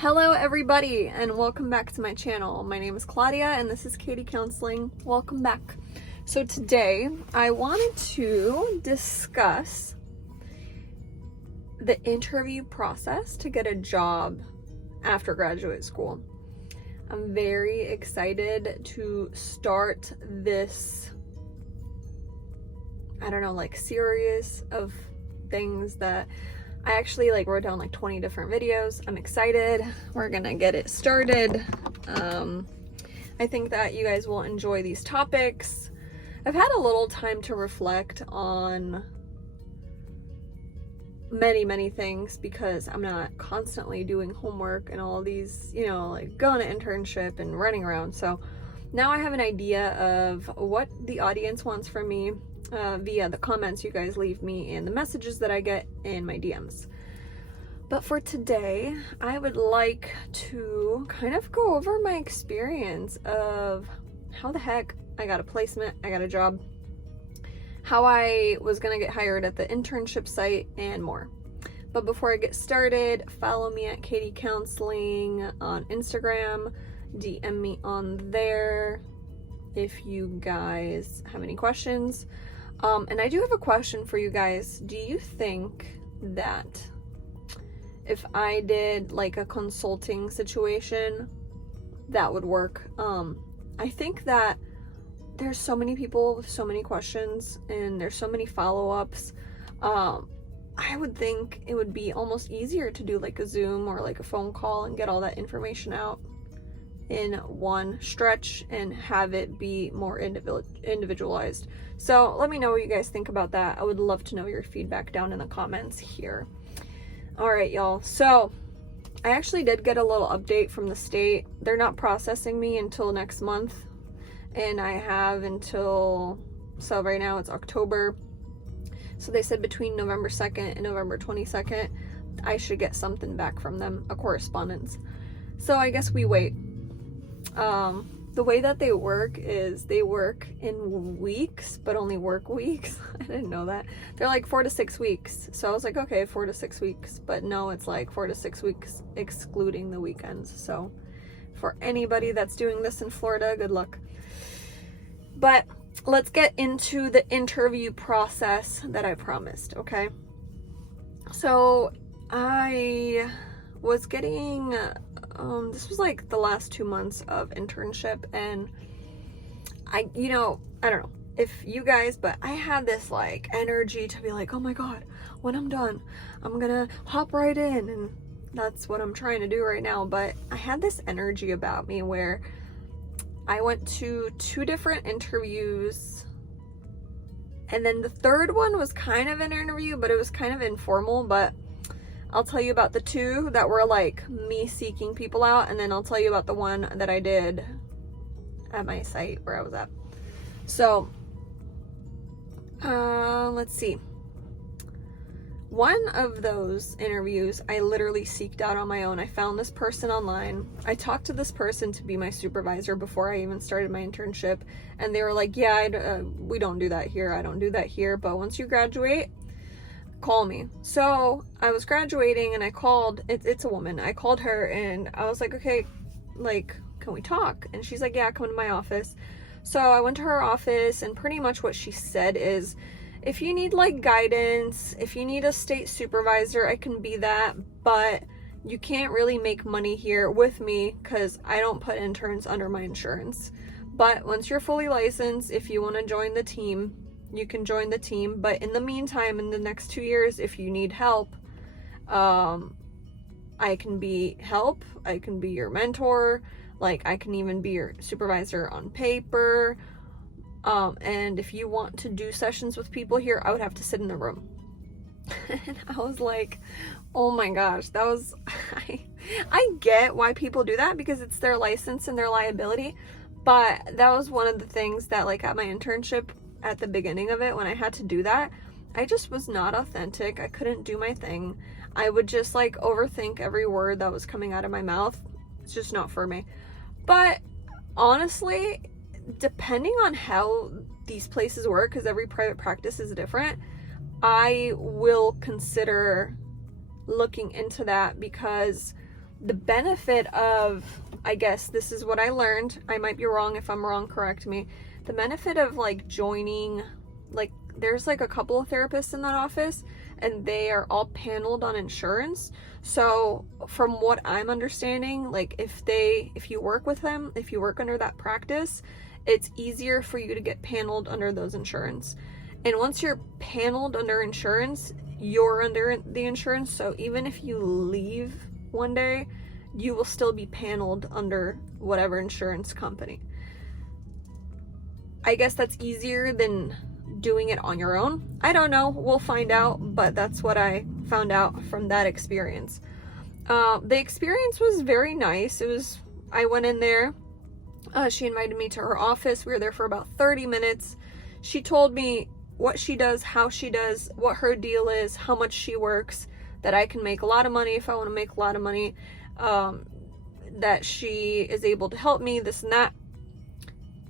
Hello everybody and welcome back to my channel. My name is Claudia and this is Katie Counseling. Welcome back. So today I wanted to discuss the interview process to get a job after graduate school. I'm very excited to start this, series of things that I actually wrote down 20 different videos. I'm excited. We're gonna get it started. I think that you guys will enjoy these topics. I've had a little time to reflect on many things because I'm not constantly doing homework and all these, going to internship and running around. So now I have an idea of what the audience wants from me via the comments you guys leave me and the messages that I get in my DMs. But for today, I would like to kind of go over my experience of how the heck I got a placement, I got a job, how I was gonna get hired at the internship site, and more. But before I get started, follow me at Katie Counseling on Instagram, DM me on there if you guys have any questions. And I do have a question for you guys. Do you think that if I did a consulting situation, that would work? I think that there's so many people with so many questions and there's so many follow-ups. I would think it would be almost easier to do a Zoom or a phone call and get all that information out in one stretch and have it be more individualized. So let me know what you guys think about that. I would love to know your feedback down in the comments here. All right, y'all. So I actually did get a little update from the state. They're not processing me until next month, and I have until, so right now it's October. So they said between November 2nd and November 22nd, I should get something back from them, a correspondence. So I guess we wait. The way that they work is they work in weeks, but only work weeks. I didn't know that. They're 4 to 6 weeks. So I was okay, 4 to 6 weeks. But no, it's 4 to 6 weeks excluding the weekends. So for anybody that's doing this in Florida, good luck. But let's get into the interview process that I promised, okay? So I was getting this was the last 2 months of internship, and I don't know if you guys, but I had this energy to be oh my god, when I'm done I'm gonna hop right in, and that's what I'm trying to do right now. But I had this energy about me where I went to 2 different interviews, and then the third one was kind of an interview, but it was kind of informal. But I'll tell you about the 2 that were me seeking people out, and then I'll tell you about the one that I did at my site where I was at. So, let's see. One of those interviews I literally seeked out on my own. I found this person online. I talked to this person to be my supervisor before I even started my internship, and they were yeah, we don't do that here. I don't do that here, but once you graduate, call me. So I was graduating and I called, it's a woman. I called her and I was okay, can we talk? And she's yeah, come to my office. So I went to her office, and pretty much what she said is, if you need guidance, if you need a state supervisor, I can be that, but you can't really make money here with me because I don't put interns under my insurance. But once you're fully licensed, if you want to join the team, you can join the team. But in the meantime, in the next 2 years, if you need help, I can be help. I can be your mentor. I can even be your supervisor on paper. And if you want to do sessions with people here, I would have to sit in the room. And I was oh my gosh, that was, I get why people do that because it's their license and their liability. But that was one of the things that at my internship, at the beginning of it, when I had to do that, I just was not authentic. I couldn't do my thing. I would just overthink every word that was coming out of my mouth. It's just not for me. But honestly, depending on how these places work, because every private practice is different, I will consider looking into that, because the benefit of, I guess this is what I learned, I might be wrong. If I'm wrong, correct me. The benefit of like joining, like there's like a couple of therapists in that office and they are all paneled on insurance. So from what I'm understanding, like if you work with them, if you work under that practice, it's easier for you to get paneled under those insurance. And once you're paneled under insurance, you're under the insurance. So even if you leave one day, you will still be paneled under whatever insurance company. I guess that's easier than doing it on your own. I don't know, we'll find out, but that's what I found out from that experience. The experience was very nice. I went in there, she invited me to her office. We were there for about 30 minutes. She told me what she does, how she does, what her deal is, how much she works, that I can make a lot of money if I want to make a lot of money, that she is able to help me, this and that.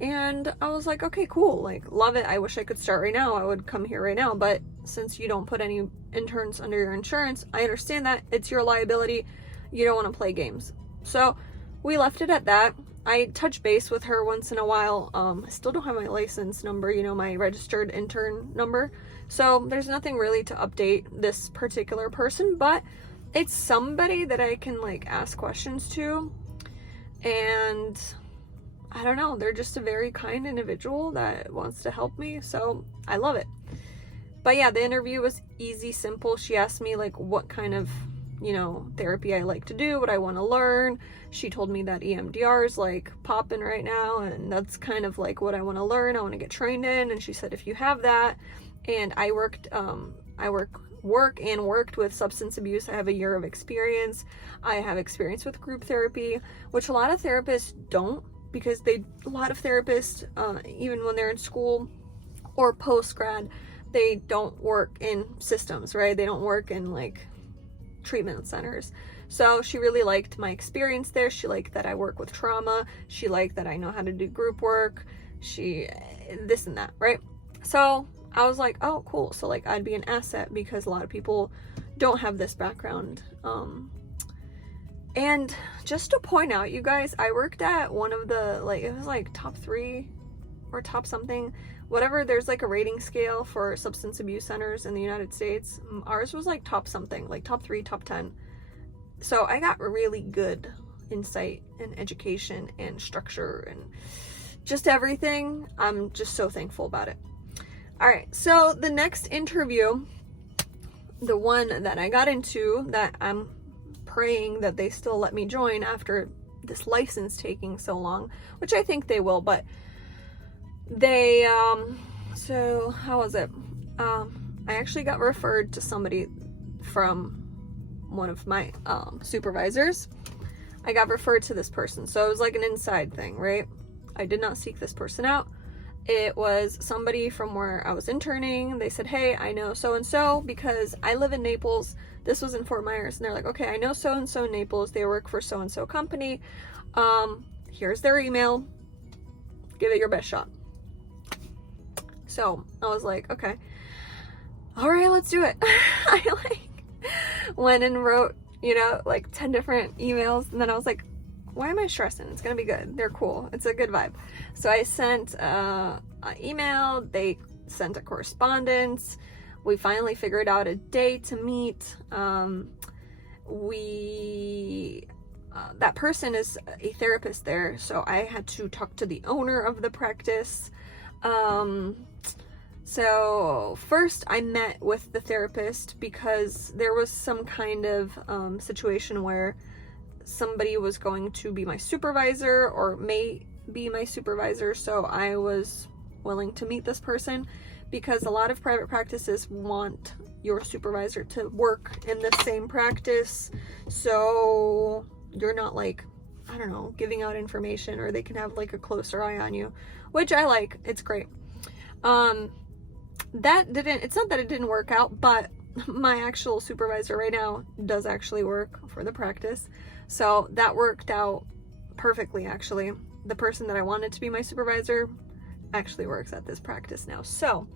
And I was like, okay, cool, like, love it. I wish I could start right now. I would come here right now. But since you don't put any interns under your insurance, I understand that. It's your liability. You don't want to play games. So we left it at that. I touch base with her once in a while. I still don't have my license number, my registered intern number. So there's nothing really to update this particular person, but it's somebody that I can like ask questions to. And I don't know, they're just a very kind individual that wants to help me. So I love it. But yeah, the interview was easy, simple. She asked me like what kind of therapy I like to do, what I want to learn. She told me that EMDR is like popping right now, and that's kind of like what I want to learn. I want to get trained in. And she said, if you have that, and I worked with substance abuse. I have a year of experience. I have experience with group therapy, which a lot of therapists don't, because a lot of therapists, even when they're in school or post-grad, they don't work in systems, right? They don't work in like treatment centers. So she really liked my experience there. She liked that I work with trauma. She liked that I know how to do group work. This and that, right? So I was like, oh, cool. So like I'd be an asset because a lot of people don't have this background. And just to point out, you guys, I worked at one of the, like, it was like top 3 or top something, whatever. There's like a rating scale for substance abuse centers in the United States. Ours was like top something, like top 3, top 10. So I got really good insight and education and structure and just everything. I'm just so thankful about it. All right, so the next interview, the one that I got into, that I'm praying that they still let me join after this license taking so long, which I think they will, but they, so how was it? I actually got referred to somebody from one of my supervisors. I got referred to this person, so it was like an inside thing, right? I did not seek this person out. It was somebody from where I was interning. They said, hey, I know so-and-so because I live in Naples. This was in Fort Myers. And they're like, okay, I know so-and-so in Naples. They work for so-and-so company. Here's their email. Give it your best shot. So I was like, okay, all right, let's do it. I went and wrote, like 10 different emails. And then I was like, why am I stressing? It's gonna be good. They're cool. It's a good vibe. So I sent an email. They sent a correspondence. We finally figured out a day to meet. That person is a therapist there, so I had to talk to the owner of the practice. So first I met with the therapist because there was some kind of situation where somebody was going to be my supervisor or may be my supervisor, so I was willing to meet this person because a lot of private practices want your supervisor to work in the same practice, so you're not like, I don't know, giving out information, or they can have like a closer eye on you, which I like. It's great. It's not that it didn't work out, but my actual supervisor right now does actually work for the practice. So that worked out perfectly, actually. The person that I wanted to be my supervisor actually works at this practice now. So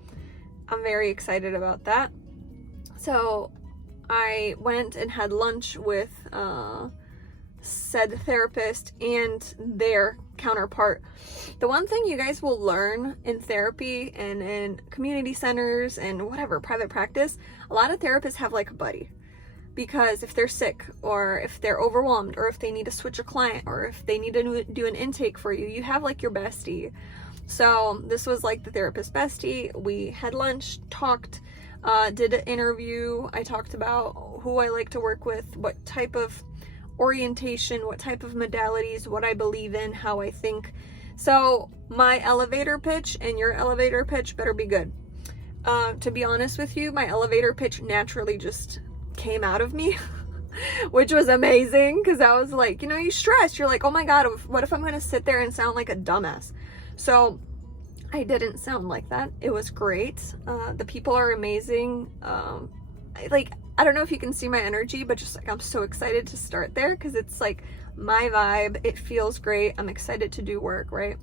I'm very excited about that. So I went and had lunch with said therapist and their counterpart. The one thing you guys will learn in therapy and in community centers and whatever, private practice, a lot of therapists have like a buddy. Because if they're sick, or if they're overwhelmed, or if they need to switch a client, or if they need to do an intake for you, you have like your bestie. So this was like the therapist bestie. We had lunch, talked, did an interview. I talked about who I like to work with, what type of orientation, what type of modalities, what I believe in, how I think. So my elevator pitch and your elevator pitch better be good. To be honest with you, my elevator pitch naturally just came out of me, which was amazing, because I was like, you know, you stress, you're like, oh my god, what if I'm gonna sit there and sound like a dumbass? So I didn't sound like that. It was great. The people are amazing. I don't know if you can see my energy, but just like I'm so excited to start there, because it's like my vibe. It feels great. I'm excited to do work, right?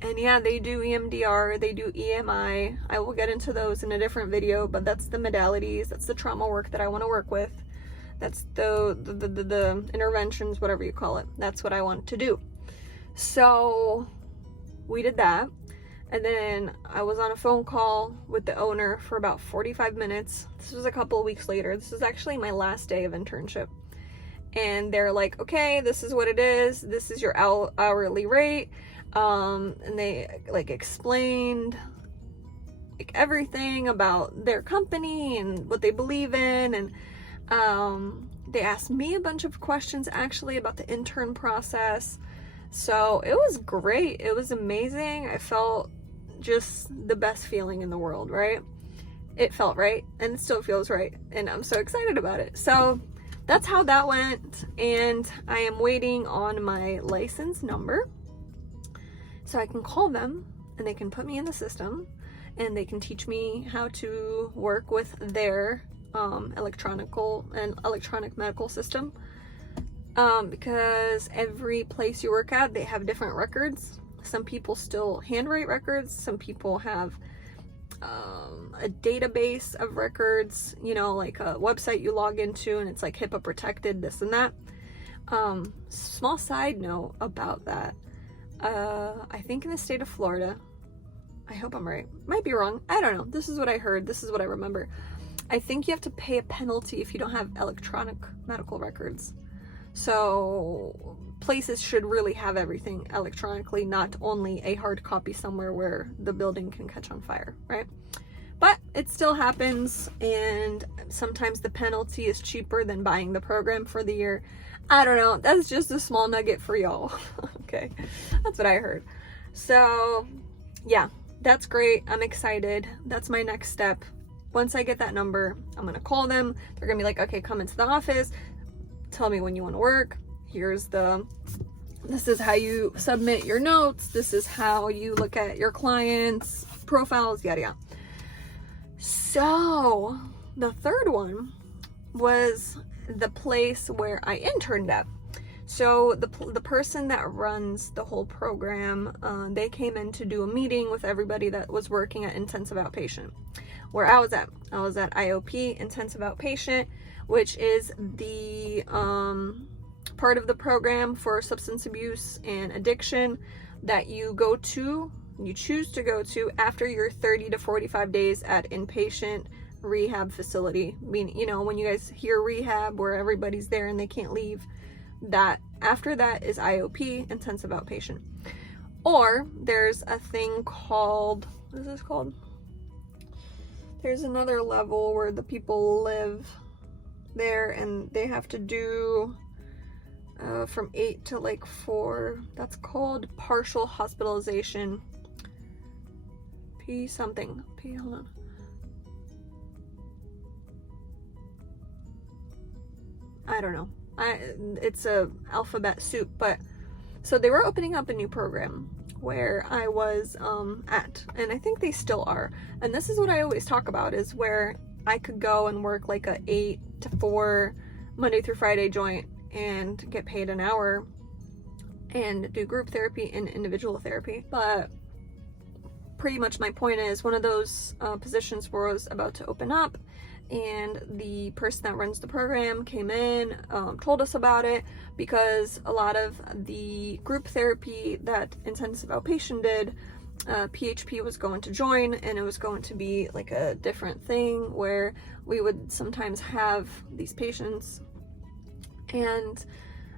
And yeah, they do EMDR, they do EMI. I will get into those in a different video, but that's the modalities, that's the trauma work that I want to work with. That's the interventions, whatever you call it. That's what I want to do. So we did that. And then I was on a phone call with the owner for about 45 minutes. This was a couple of weeks later. This was actually my last day of internship. And they're like, okay, this is what it is. This is your hourly rate. And they like explained like everything about their company and what they believe in. And they asked me a bunch of questions actually about the intern process. So it was great. It was amazing. I felt just the best feeling in the world, right? It felt right, and it still feels right, and I'm so excited about it. So that's how that went, and I am waiting on my license number so I can call them and they can put me in the system and they can teach me how to work with their electronic medical system. Because every place you work at, they have different records. Some people still handwrite records. Some people have a database of records, you know, like a website you log into and it's like HIPAA protected, this and that. Small side note about that. I think in the state of Florida, I hope I'm right, might be wrong, I don't know. This is what I heard. This is what I remember. I think you have to pay a penalty if you don't have electronic medical records. So places should really have everything electronically, not only a hard copy somewhere where the building can catch on fire, right? But it still happens, and sometimes the penalty is cheaper than buying the program for the year. I don't know. That's just a small nugget for y'all. Okay, that's what I heard. So yeah, that's great. I'm excited. That's my next step. Once I get that number, I'm gonna call them. They're gonna be like, okay, come into the office. Tell me when you want to work. This is how you submit your notes. This is how you look at your clients' profiles, yada yada. So the third one was the place where I interned at. So the person that runs the whole program, they came in to do a meeting with everybody that was working at intensive outpatient. Where I was at IOP, intensive outpatient, which is the part of the program for substance abuse and addiction that you choose to go to after your 30 to 45 days at inpatient rehab facility. Meaning, you know, when you guys hear rehab where everybody's there and they can't leave, that after that is IOP, intensive outpatient. Or there's a thing called, what is this called? There's another level where the people live there and they have to do from 8 to like 4. That's called partial hospitalization. Hold on. I don't know. It's a alphabet soup, but so they were opening up a new program where I was at, and I think they still are. And this is what I always talk about, is where I could go and work like a 8 to 4 Monday through Friday joint and get paid an hour and do group therapy and individual therapy. But pretty much my point is, one of those positions was about to open up, and the person that runs the program came in, told us about it, because a lot of the group therapy that intensive outpatient did, PHP was going to join, and it was going to be like a different thing where we would sometimes have these patients, and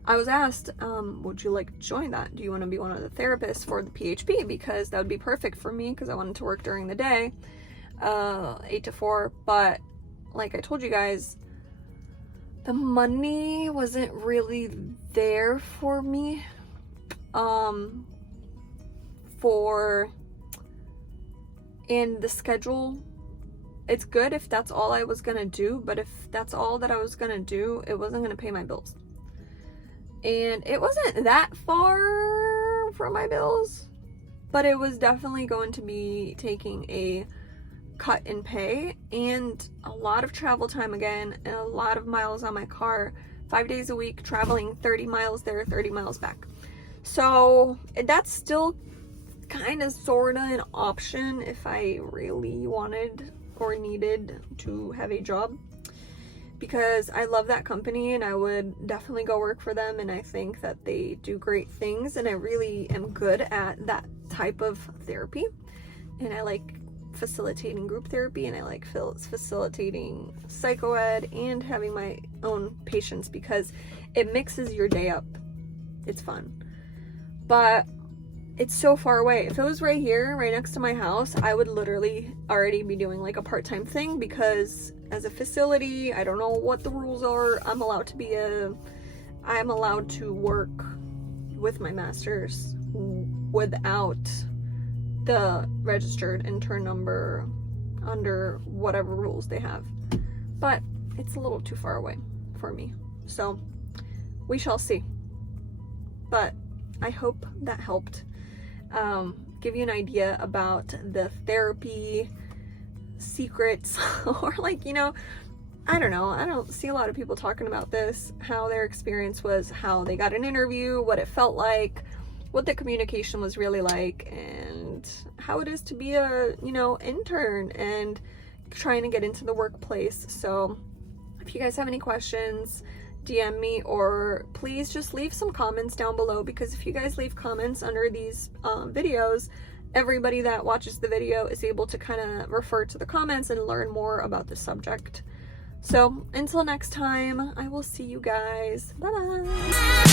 I was asked, would you like to join that? Do you want to be one of the therapists for the PHP? Because that would be perfect for me, because I wanted to work during the day, 8 to 4, but like I told you guys, the money wasn't really there for me, and the schedule, it's good if that's all I was gonna do, but if that's all that I was gonna do, it wasn't gonna pay my bills. And it wasn't that far from my bills, but it was definitely going to be taking a cut in pay and a lot of travel time again, and a lot of miles on my car, 5 days a week, traveling 30 miles there, 30 miles back. So that's still kind of sort of an option if I really wanted or needed to have a job, because I love that company and I would definitely go work for them, and I think that they do great things, and I really am good at that type of therapy, and I like facilitating group therapy, and I like facilitating psychoed and having my own patients, because it mixes your day up. It's fun. But it's so far away. If it was right here, right next to my house, I would literally already be doing like a part-time thing, because as a facility, I don't know what the rules are. I'm allowed to work with my master's without the registered intern number under whatever rules they have. But it's a little too far away for me. So we shall see. But I hope that helped give you an idea about the therapy secrets, or like, you know, I don't know, I don't see a lot of people talking about this, how their experience was, how they got an interview, what it felt like, what the communication was really like, and how it is to be a, you know, intern and trying to get into the workplace. So if you guys have any questions, DM me, or please just leave some comments down below, because if you guys leave comments under these videos, everybody that watches the video is able to kind of refer to the comments and learn more about the subject. So until next time, I will see you guys. Bye bye.